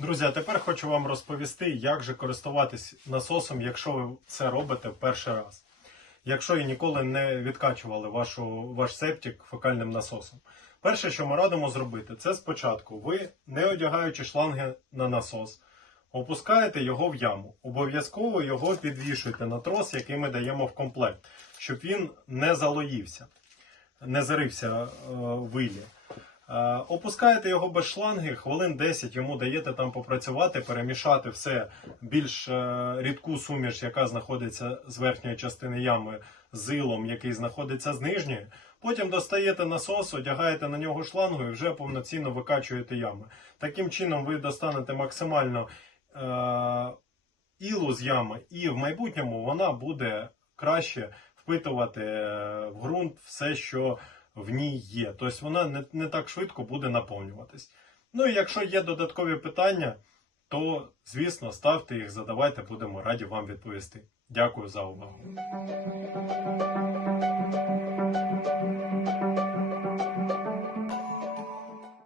Друзі, а тепер хочу вам розповісти, як же користуватись насосом, якщо ви це робите в перший раз. Якщо і ніколи не відкачували вашу, ваш септик фекальним насосом. Перше, що ми радимо зробити, це спочатку ви, не одягаючи шланги на насос, опускаєте його в яму. Обов'язково його підвішуєте на трос, який ми даємо в комплект, щоб він не залоївся, не зарився е, вилі. Е, опускаєте його без шланги, хвилин 10 йому даєте там попрацювати, перемішати все більш е, рідку суміш, яка знаходиться з верхньої частини ями, з ілом, який знаходиться з нижньої. Потім достаєте насос, одягаєте на нього шлангу і вже повноцінно викачуєте ями. Таким чином, ви достанете максимально е- ілу з ями, і в майбутньому вона буде краще впитувати е, в ґрунт все, що в ній є. Тобто вона не, не так швидко буде наповнюватись. Ну і якщо є додаткові питання, то, звісно, ставте їх, задавайте, будемо раді вам відповісти. Дякую за увагу.